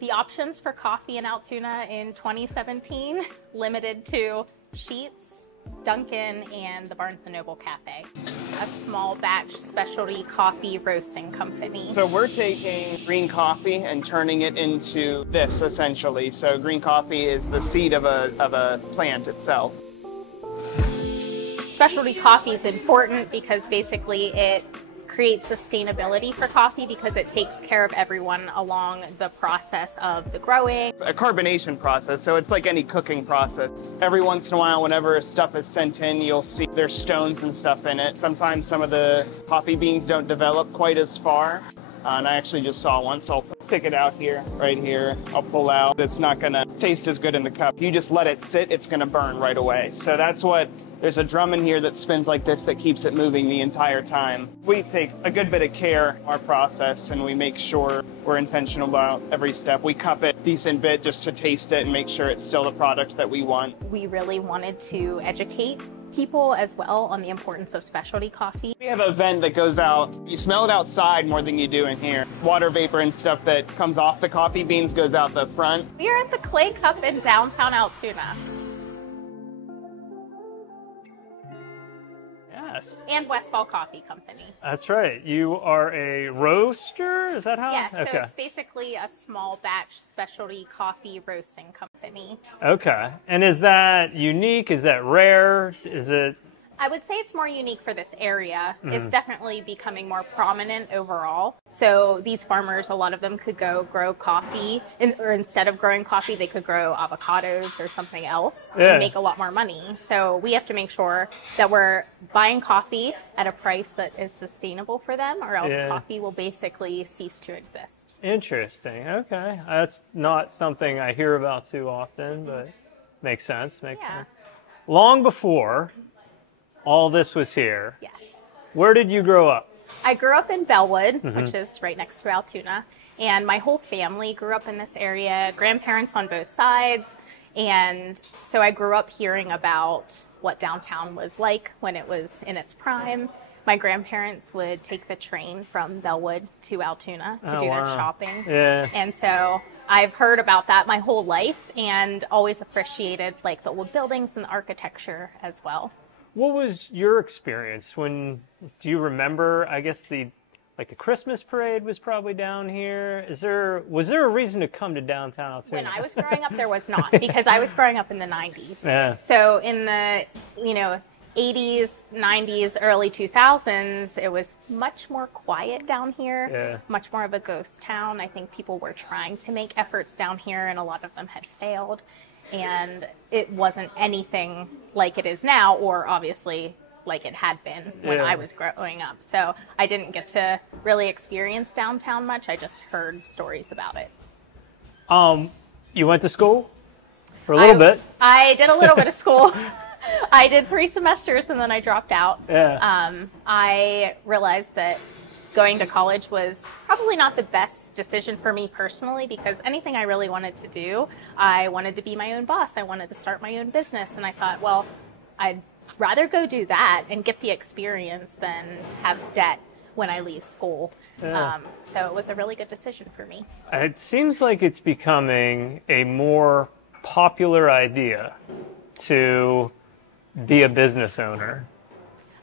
The options for coffee in Altoona in 2017 limited to Sheetz, Dunkin', and the Barnes & Noble Cafe, a small batch specialty coffee roasting company. So we're taking green coffee and turning it into this, essentially. So green coffee is the seed of a plant itself. Specialty coffee is important because basically it creates sustainability for coffee because it takes care of everyone along the process of the growing. A carbonation process, so it's like any cooking process. Every once in a while, whenever stuff is sent in, you'll see there's stones and stuff in it. Sometimes some of the coffee beans don't develop quite as far. And I actually just saw one, so I'll pick it out here, right here. I'll pull out. It's not gonna taste as good in the cup. You just let it sit, it's gonna burn right away. So that's what, there's a drum in here that spins like this that keeps it moving the entire time. We take a good bit of care in our process and we make sure we're intentional about every step. We cup it a decent bit just to taste it and make sure it's still the product that we want. We really wanted to educate people as well on the importance of specialty coffee. We have a vent that goes out. You smell it outside more than you do in here. Water vapor and stuff that comes off the coffee beans goes out the front. We are at the Clay Cup in downtown Altoona. Yes. And Westfall Coffee Company. That's right. You are a roaster? Is that how? Yes, okay. So it's basically a small batch specialty coffee roasting company. Okay. And is that unique? Is that rare? Is it? I would say it's more unique for this area. It's definitely becoming more prominent overall. So these farmers, a lot of them could go grow coffee, or instead of growing coffee, they could grow avocados or something else and make a lot more money. So we have to make sure that we're buying coffee at a price that is sustainable for them, or else coffee will basically cease to exist. Interesting. Okay. That's not something I hear about too often, but makes sense. Makes sense. Long before all this was here. Yes. Where did you grow up? I grew up in Bellwood, which is right next to Altoona, and my whole family grew up in this area, grandparents on both sides, and so I grew up hearing about what downtown was like when it was in its prime. My grandparents would take the train from Bellwood to Altoona to do their shopping. Yeah. And so I've heard about that my whole life and always appreciated like the old buildings and the architecture as well. What was your experience do you remember, I guess the Christmas parade was probably down here. Was there a reason to come to downtown Altoona? When I was growing up, there was not, because I was growing up in the 90s. Yeah. So in the, 80s, 90s, early 2000s, it was much more quiet down here, much more of a ghost town. I think people were trying to make efforts down here, and a lot of them had failed. And it wasn't anything like it is now, or obviously like it had been when I was growing up. So I didn't get to really experience downtown much. I just heard stories about it. You went to school for a little bit? I did a little bit of school. I did 3 semesters and then I dropped out. Yeah. I realized that going to college was probably not the best decision for me personally, because anything I really wanted to do, I wanted to be my own boss. I wanted to start my own business. And I thought, well, I'd rather go do that and get the experience than have debt when I leave school. So it was a really good decision for me. It seems like it's becoming a more popular idea to be a business owner.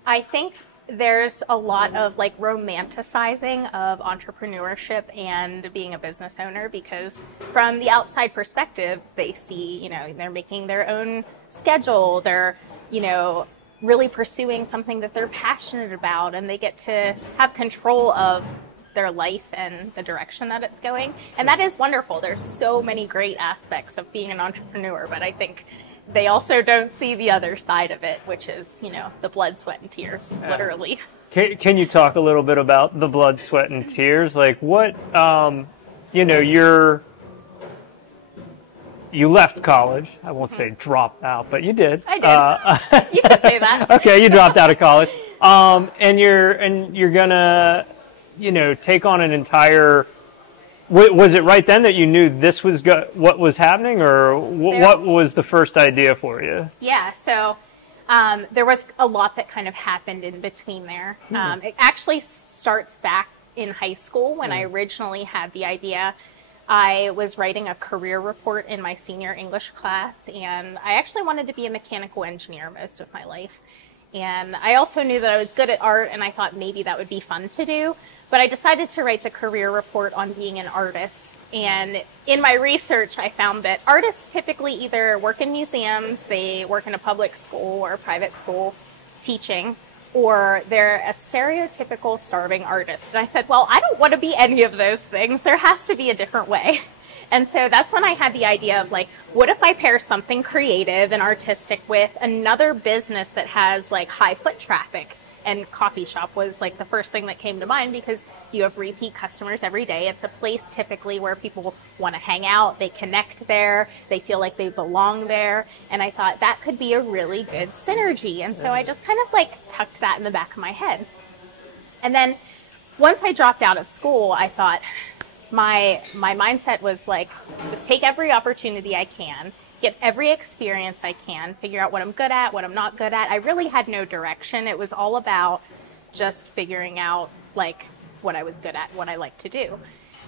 I think there's a lot of like romanticizing of entrepreneurship and being a business owner, because from the outside perspective, they see, they're making their own schedule. They're, really pursuing something that they're passionate about, and they get to have control of their life and the direction that it's going. And that is wonderful. There's so many great aspects of being an entrepreneur, but I think they also don't see the other side of it, which is, the blood, sweat, and tears, literally. Can you talk a little bit about the blood, sweat, and tears? Like what, you left college. I won't say dropped out, but you did. I did. You could say that. Okay, you dropped out of college. And you're gonna, take on an entire. Was it right then that you knew this was what was happening, or what was the first idea for you? Yeah, so there was a lot that kind of happened in between there. It actually starts back in high school when I originally had the idea I was writing a career report in my senior English class, and I actually wanted to be a mechanical engineer most of my life. And I also knew that I was good at art, and I thought maybe that would be fun to do. But I decided to write the career report on being an artist. And in my research, I found that artists typically either work in museums, they work in a public school or a private school teaching, or they're a stereotypical starving artist. And I said, well, I don't want to be any of those things. There has to be a different way. And so that's when I had the idea of like, what if I pair something creative and artistic with another business that has like high foot traffic? And coffee shop was like the first thing that came to mind because you have repeat customers every day. It's a place typically where people want to hang out, they connect there, they feel like they belong there. And I thought that could be a really good synergy. And so I just kind of like tucked that in the back of my head. And then once I dropped out of school, I thought, my mindset was like, just take every opportunity I can, get every experience I can, figure out what I'm good at, what I'm not good at. I really had no direction. It was all about just figuring out like what I was good at, what I like to do.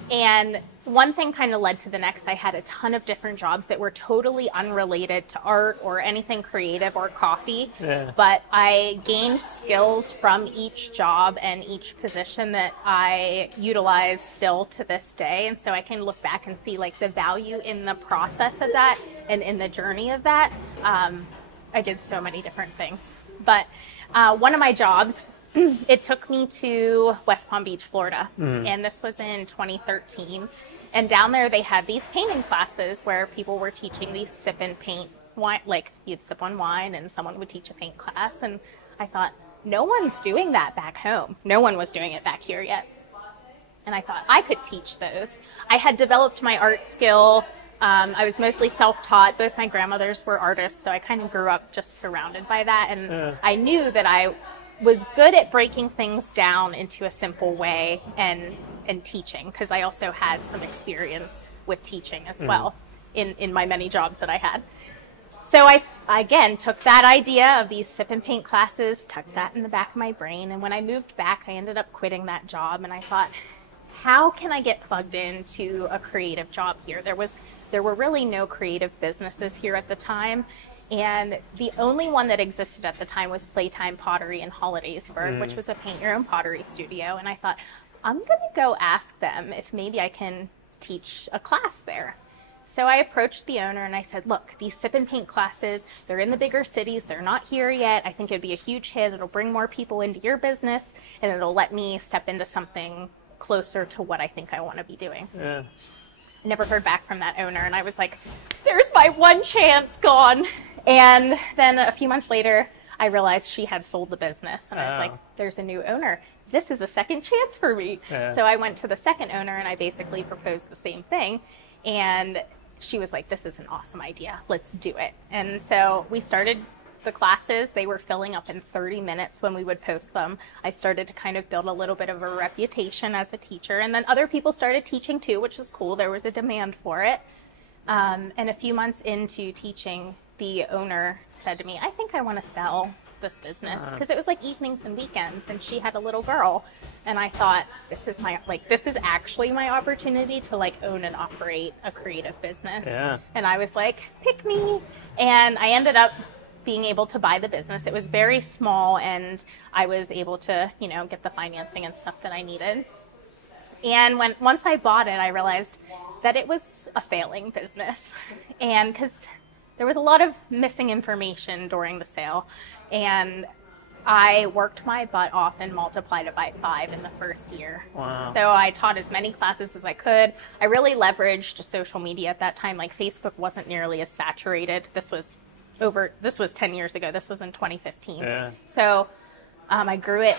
And one thing kind of led to the next. I had a ton of different jobs that were totally unrelated to art or anything creative or coffee. Yeah. But I gained skills from each job and each position that I utilize still to this day. And so I can look back and see like the value in the process of that and in the journey of that. I did so many different things. But one of my jobs, it took me to West Palm Beach, Florida, and this was in 2013. And down there, they had these painting classes where people were teaching these sip and paint wine, like you'd sip on wine and someone would teach a paint class. And I thought, no one's doing that back home. No one was doing it back here yet. And I thought I could teach those. I had developed my art skill. I was mostly self-taught. Both my grandmothers were artists, so I kind of grew up just surrounded by that. And I knew that I was good at breaking things down into a simple way and teaching, because I also had some experience with teaching as well in my many jobs that I had. So I again took that idea of these sip and paint classes, tucked that in the back of my brain, and when I moved back, I ended up quitting that job, and I thought, how can I get plugged into a creative job here? There were really no creative businesses here at the time. And the only one that existed at the time was Playtime Pottery in Hollidaysburg, which was a paint your own pottery studio. And I thought, I'm going to go ask them if maybe I can teach a class there. So I approached the owner and I said, look, these sip and paint classes, they're in the bigger cities. They're not here yet. I think it'd be a huge hit. It'll bring more people into your business and it'll let me step into something closer to what I think I want to be doing. Yeah. I never heard back from that owner. And I was like, there's my one chance gone. And then a few months later, I realized she had sold the business. And I was like, there's a new owner. This is a second chance for me. Yeah. So I went to the second owner and I basically proposed the same thing. And she was like, this is an awesome idea. Let's do it. And so we started the classes. They were filling up in 30 minutes when we would post them. I started to kind of build a little bit of a reputation as a teacher. And then other people started teaching too, which was cool. There was a demand for it. And a few months into teaching, the owner said to me, I think I want to sell this business, because it was like evenings and weekends, and she had a little girl. And I thought, this is actually my opportunity to like own and operate a creative business. Yeah. And I was like, pick me. And I ended up being able to buy the business. It was very small, and I was able to, get the financing and stuff that I needed. And once I bought it, I realized that it was a failing business. And because there was a lot of missing information during the sale, and I worked my butt off and multiplied it by 5 in the first year. Wow. So I taught as many classes as I could. I really leveraged social media at that time. Like Facebook wasn't nearly as saturated. This was 10 years ago. This was in 2015. Yeah. So I grew it,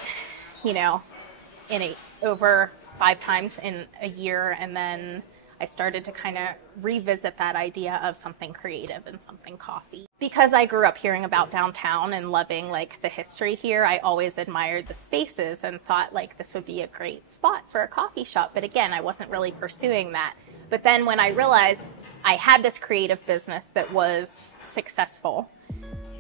over 5 times in a year, and then I started to kind of revisit that idea of something creative and something coffee. Because I grew up hearing about downtown and loving like the history here, I always admired the spaces and thought like this would be a great spot for a coffee shop. But again, I wasn't really pursuing that. But then when I realized I had this creative business that was successful,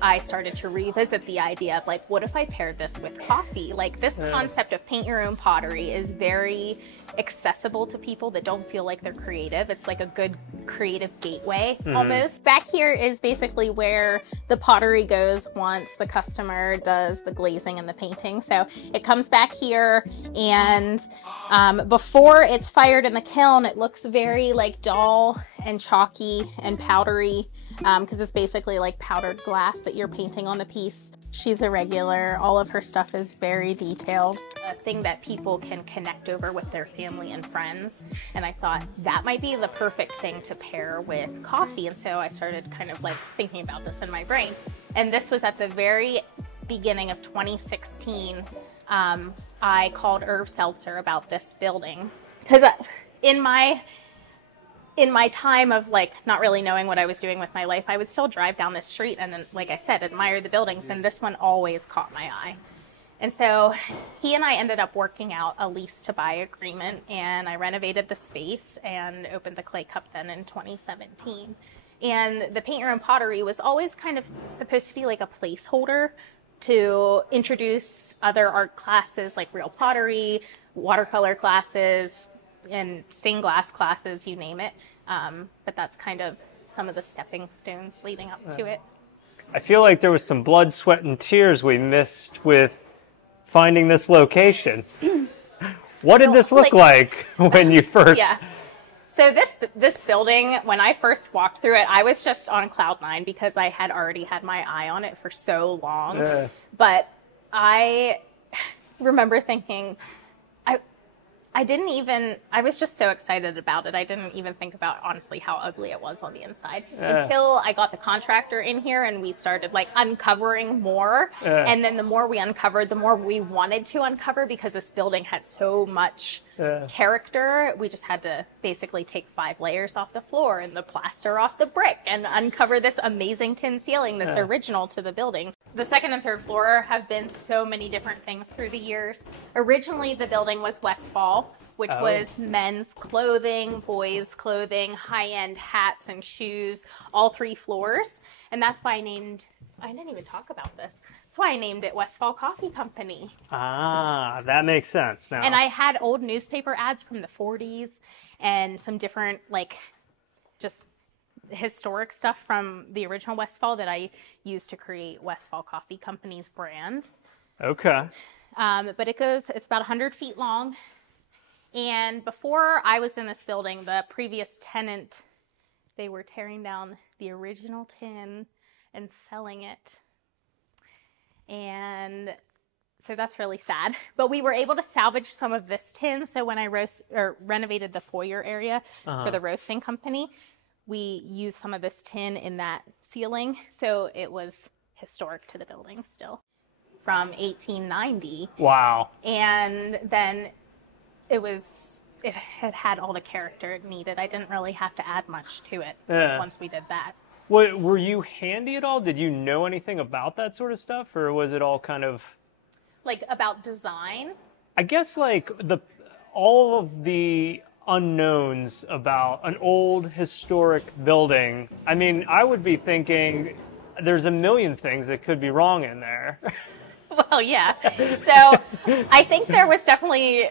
I started to revisit the idea of like, what if I paired this with coffee? Like this concept of paint your own pottery is very accessible to people that don't feel like they're creative. It's like a good creative gateway almost. Back here is basically where the pottery goes once the customer does the glazing and the painting. So it comes back here, and before it's fired in the kiln, it looks very like dull and chalky and powdery because it's basically like powdered glass that you're painting on the piece. She's a regular. All of her stuff is very detailed. A thing that people can connect over with their family and friends. And I thought that might be the perfect thing to pair with coffee. And so I started kind of like thinking about this in my brain. And this was at the very beginning of 2016. I called Irv Seltzer about this building because in my time of like not really knowing what I was doing with my life, I would still drive down the street and then, like I said, admire the buildings. And this one always caught my eye. And so he and I ended up working out a lease to buy agreement, and I renovated the space and opened the Clay Cup then in 2017. And the Paint Your Own Pottery was always kind of supposed to be like a placeholder to introduce other art classes like real pottery, watercolor classes, and stained glass classes, you name it. But that's kind of some of the stepping stones leading up to it. I feel like there was some blood, sweat, and tears we missed with finding this location. What did this look like when you first... Yeah. So this building, when I first walked through it, I was just on cloud nine because I had already had my eye on it for so long. But I remember thinking, I was just so excited about it. I didn't even think about, honestly, how ugly it was on the inside until I got the contractor in here and we started like uncovering more. And then the more we uncovered, the more we wanted to uncover because this building had so much character. We just had to basically take 5 layers off the floor and the plaster off the brick and uncover this amazing tin ceiling that's original to the building. The second and third floor have been so many different things through the years. Originally, the building was Westfall, which was men's clothing, boys' clothing, high-end hats and shoes, all 3 floors. And that's why I didn't even talk about this. That's why I named it Westfall Coffee Company. Ah, that makes sense now. And I had old newspaper ads from the 40s and some different, like, just historic stuff from the original Westfall that I used to create Westfall Coffee Company's brand. Okay. But it's about 100 feet long. And before I was in this building, the previous tenant, they were tearing down the original tin and selling it. And so that's really sad. But we were able to salvage some of this tin. So when I renovated the foyer area for the roasting company, we used some of this tin in that ceiling. So it was historic to the building still from 1890. Wow. And then it had all the character it needed. I didn't really have to add much to it once we did that. Were you handy at all? Did you know anything about that sort of stuff, or was it all kind of like about design? I guess like all of the unknowns about an old historic building. I mean, I would be thinking there's a million things that could be wrong in there. Well, yeah. So I think there was definitely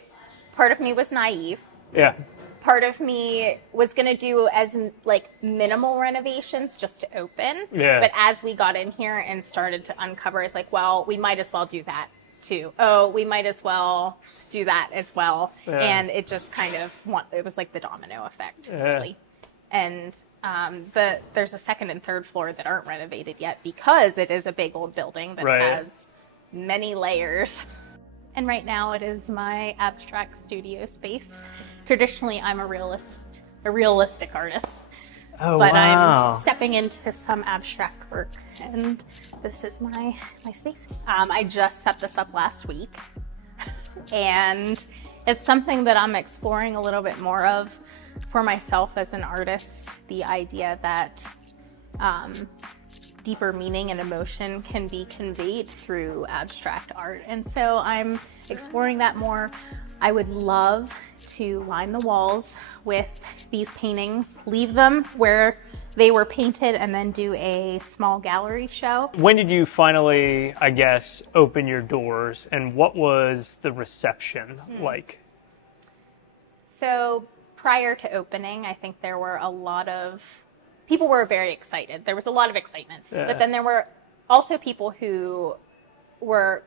part of me was naive. Yeah. Part of me was going to do as like minimal renovations just to open. Yeah. But as we got in here and started to uncover, it's like, well, we might as well do that too. Oh, we might as well do that as well. Yeah. And it just kind of, it was like the domino effect, really. And there's a second and third floor that aren't renovated yet because it is a big old building that has many layers. And right now it is my abstract studio space. Traditionally, I'm a realistic artist. Oh, but wow. I'm stepping into some abstract work, and this is my space. I just set this up last week, and it's something that I'm exploring a little bit more of for myself as an artist, the idea that deeper meaning and emotion can be conveyed through abstract art. And so I'm exploring that more. I would love to line the walls with these paintings, leave them where they were painted, and then do a small gallery show. When did you finally, I guess, open your doors, and what was the reception like? So prior to opening, I think there were a lot of people were very excited. There was a lot of excitement. Yeah. But then there were also people who were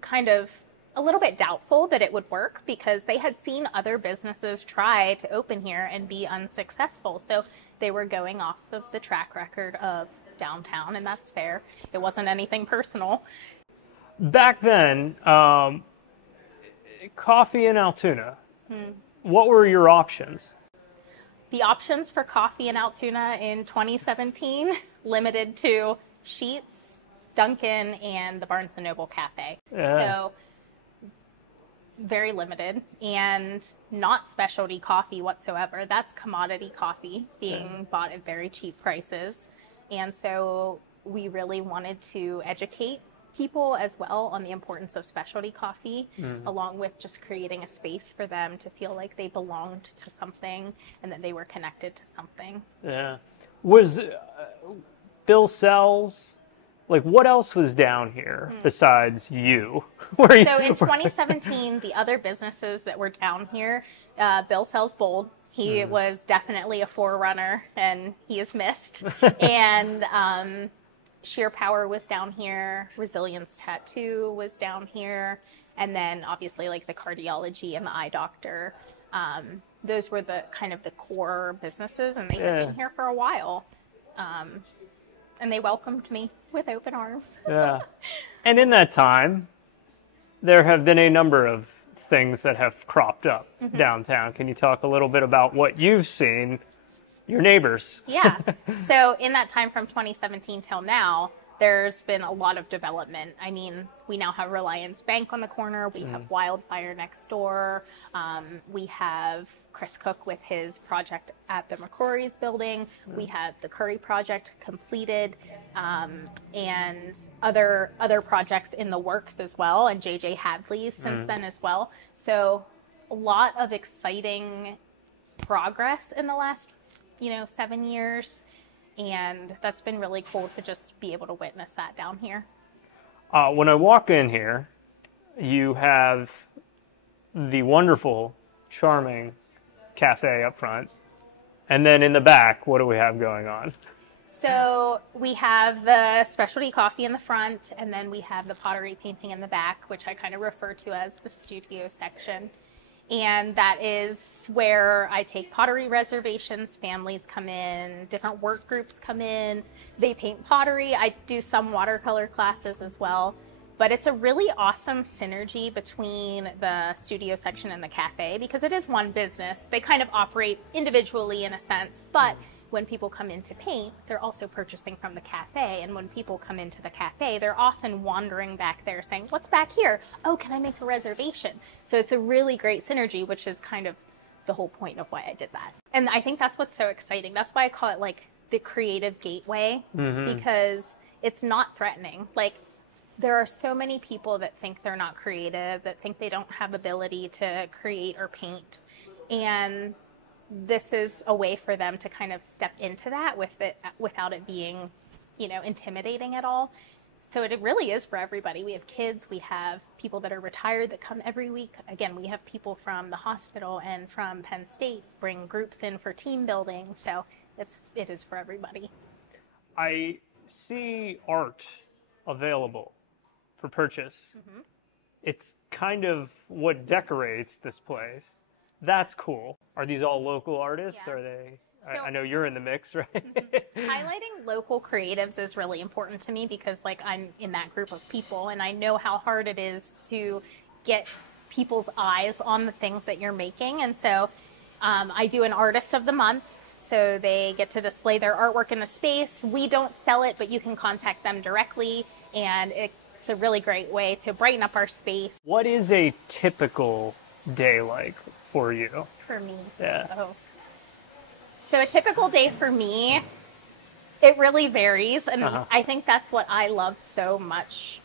kind of a little bit doubtful that it would work because they had seen other businesses try to open here and be unsuccessful. So they were going off of the track record of downtown, and that's fair. It wasn't anything personal. Back then, coffee in Altoona, what were your options? The options for coffee in Altoona in 2017 limited to Sheetz, Dunkin', and the Barnes & Noble Cafe. Yeah. So very limited and not specialty coffee whatsoever. That's commodity coffee being bought at very cheap prices. And so we really wanted to educate people as well on the importance of specialty coffee, along with just creating a space for them to feel like they belonged to something and that they were connected to something. Yeah. Was Bill Sells, like, what else was down here besides you? So in 2017, the other businesses that were down here, Bill Sells Bold. He was definitely a forerunner, and he is missed. And Sheer Power was down here. Resilience Tattoo was down here. And then obviously like the cardiology and the eye doctor. Those were the kind of the core businesses, and they had been here for a while. And they welcomed me with open arms. Yeah. And in that time, there have been a number of things that have cropped up downtown. Can you talk a little bit about what you've seen, your neighbors? Yeah. So in that time from 2017 till now, there's been a lot of development. I mean, we now have Reliance Bank on the corner. We have Wildfire next door. We have Chris Cook with his project at the McCrory's building. We have the Curry project completed, and other projects in the works as well, and JJ Hadley's since then as well. So a lot of exciting progress in the last 7 years. And that's been really cool to just be able to witness that down here. When I walk in here, you have the wonderful, charming cafe up front. And then in the back, what do we have going on? So we have the specialty coffee in the front, and then we have the pottery painting in the back, which I kind of refer to as the studio section. And that is where I take pottery reservations. Families come in, different work groups come in. They paint pottery. I do some watercolor classes as well. But it's a really awesome synergy between the studio section and the cafe because it is one business. They kind of operate individually in a sense, but when people come in to paint, they're also purchasing from the cafe. And when people come into the cafe, they're often wandering back there saying, what's back here? Oh, can I make a reservation? So it's a really great synergy, which is kind of the whole point of why I did that. And I think that's what's so exciting. That's why I call it like the creative gateway, because it's not threatening. Like, there are so many people that think they're not creative, that think they don't have ability to create or paint. And this is a way for them to kind of step into that without it being, intimidating at all. So it really is for everybody. We have kids, we have people that are retired that come every week. Again, we have people from the hospital and from Penn State bring groups in for team building. So it is for everybody. I see art available for purchase. It's kind of what decorates this place. That's cool. Are these all local artists? Yeah. Are they? So, I know you're in the mix, right? Highlighting local creatives is really important to me because, I'm in that group of people, and I know how hard it is to get people's eyes on the things that you're making. And so, I do an Artist of the Month, so they get to display their artwork in the space. We don't sell it, but you can contact them directly, and it's a really great way to brighten up our space. What is a typical day like for you? For me. Yeah. Oh. So a typical day for me, it really varies. And I think that's what I love so much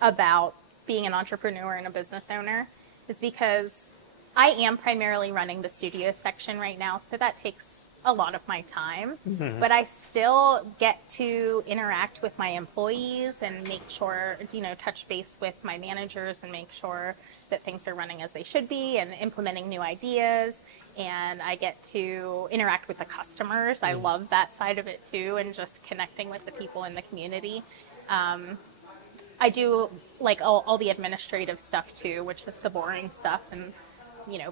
about being an entrepreneur and a business owner is because I am primarily running the studio section right now. So that takes a lot of my time, but I still get to interact with my employees and make sure, touch base with my managers and make sure that things are running as they should be and implementing new ideas. And I get to interact with the customers. I love that side of it too, and just connecting with the people in the community. I do like all the administrative stuff too, which is the boring stuff, and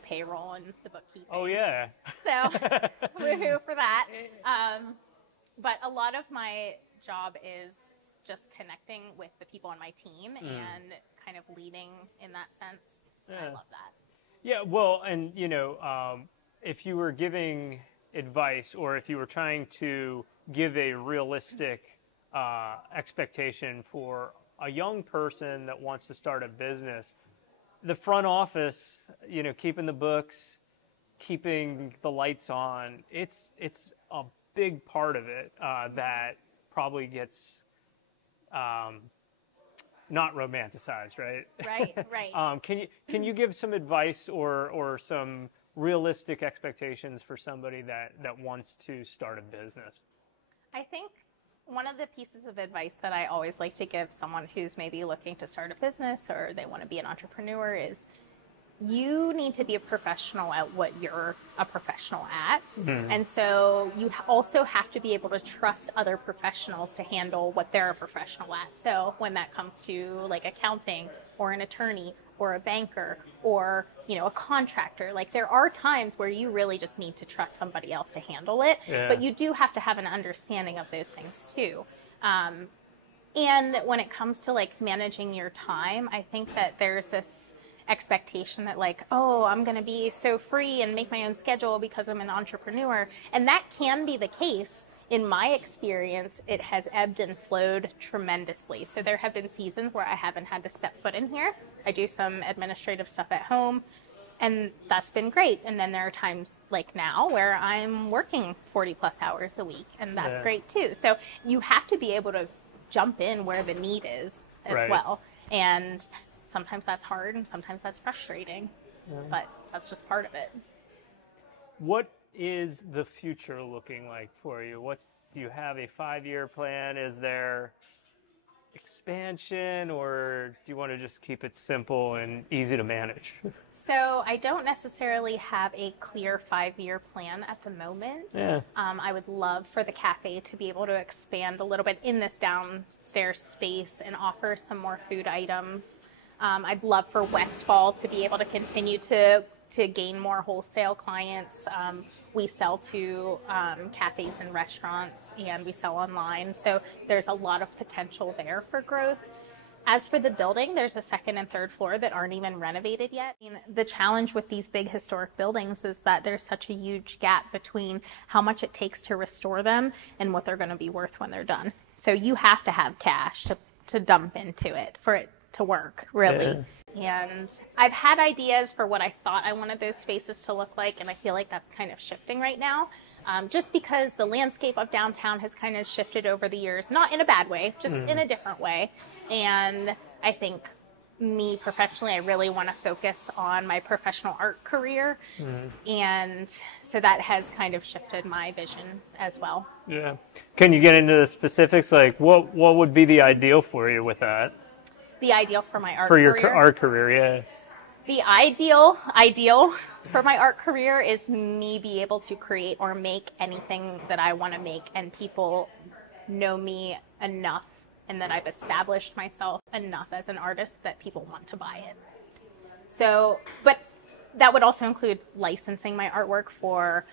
payroll and the bookkeeping. Oh yeah. So woohoo for that. But a lot of my job is just connecting with the people on my team and kind of leading in that sense. Yeah. I love that. Yeah, well, and if you were giving advice, or if you were trying to give a realistic expectation for a young person that wants to start a business, the front office, keeping the books, keeping the lights on, it's a big part of it that probably gets not romanticized, right? Right. Can you give some advice or some realistic expectations for somebody that wants to start a business? I think one of the pieces of advice that I always like to give someone who's maybe looking to start a business or they want to be an entrepreneur is you need to be a professional at what you're a professional at. And so you also have to be able to trust other professionals to handle what they're a professional at. So when that comes to like accounting or an attorney or a banker or, a contractor, like there are times where you really just need to trust somebody else to handle it, but you do have to have an understanding of those things too. And when it comes to like managing your time, I think that there's this expectation that like, oh, I'm going to be so free and make my own schedule because I'm an entrepreneur. And that can be the case. In my experience, it has ebbed and flowed tremendously. So there have been seasons where I haven't had to step foot in here. I do some administrative stuff at home, and that's been great. And then there are times like now where I'm working 40 plus hours a week, and that's great too. So you have to be able to jump in where the need is as well. And sometimes that's hard and sometimes that's frustrating, but that's just part of it. What is the future looking like for you? What do you have, a 5-year plan? Is there expansion, or do you want to just keep it simple and easy to manage? So I don't necessarily have a clear 5-year plan at the moment. I would love for the cafe to be able to expand a little bit in this downstairs space and offer some more food items. I'd love for Westfall to be able to continue to gain more wholesale clients. We sell to cafes and restaurants, and we sell online. So there's a lot of potential there for growth. As for the building, there's a second and third floor that aren't even renovated yet. The challenge with these big historic buildings is that there's such a huge gap between how much it takes to restore them and what they're going to be worth when they're done. So you have to have cash to dump into it for it to work, really. And I've had ideas for what I thought I wanted those spaces to look like, and I feel like that's kind of shifting right now, just because the landscape of downtown has kind of shifted over the years, not in a bad way, just in a different way. And I think me professionally, I really want to focus on my professional art career, and so that has kind of shifted my vision as well. Yeah. Can you get into the specifics, like what would be the ideal for you with that? The ideal for my art career? For your art career, yeah. The ideal for my art career is me be able to create or make anything that I want to make, and people know me enough and that I've established myself enough as an artist that people want to buy it. So, but that would also include licensing my artwork for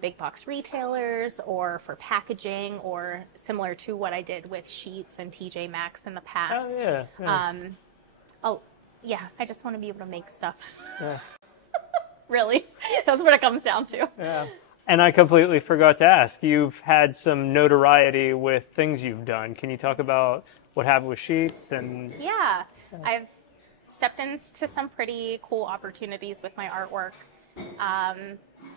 big box retailers or for packaging, or similar to what I did with Sheetz and TJ Maxx in the past. I just want to be able to make stuff. Really, that's what it comes down to. Yeah. And I completely forgot to ask, you've had some notoriety with things you've done. Can you talk about what happened with Sheetz? I've stepped into some pretty cool opportunities with my artwork.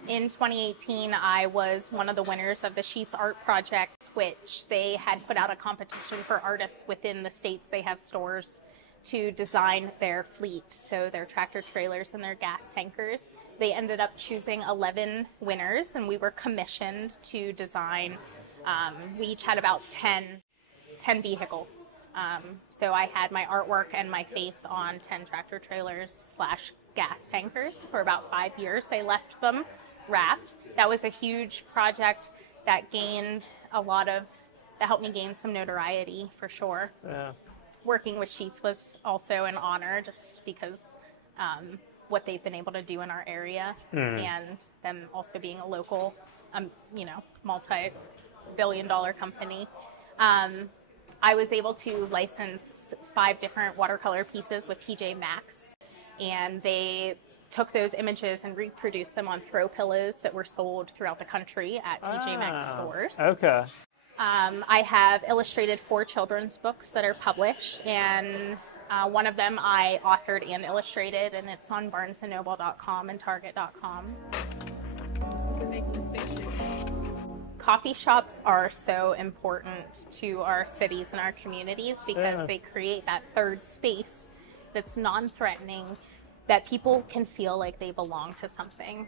In 2018, I was one of the winners of the Sheetz Art Project, which they had put out a competition for artists within the states they have stores. to design their fleet, so their tractor trailers and their gas tankers. They ended up choosing 11 winners, and we were commissioned to design. We each had about 10 vehicles. So I had my artwork and my face on 10 tractor trailers / gas tankers for about 5 years. They left them wrapped. That was a huge project that helped me gain some notoriety for sure. Yeah. Working with Sheetz was also an honor, just because what they've been able to do in our area, and them also being a local, multi-billion-dollar company. I was able to license 5 different watercolor pieces with TJ Maxx, and they took those images and reproduced them on throw pillows that were sold throughout the country at TJ Maxx stores. Okay. I have illustrated 4 children's books that are published, and one of them I authored and illustrated, and it's on barnesandnoble.com and target.com. Coffee shops are so important to our cities and our communities because they create that third space that's non-threatening, that people can feel like they belong to something.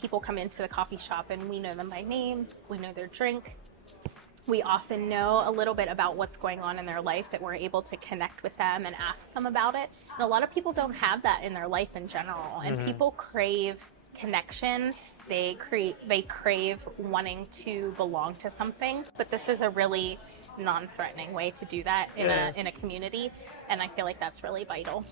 People come into the coffee shop and we know them by name, we know their drink. We often know a little bit about what's going on in their life, that we're able to connect with them and ask them about it. And a lot of people don't have that in their life in general, and people crave connection. They crave wanting to belong to something, but this is a really non-threatening way to do that in a community, and I feel like that's really vital.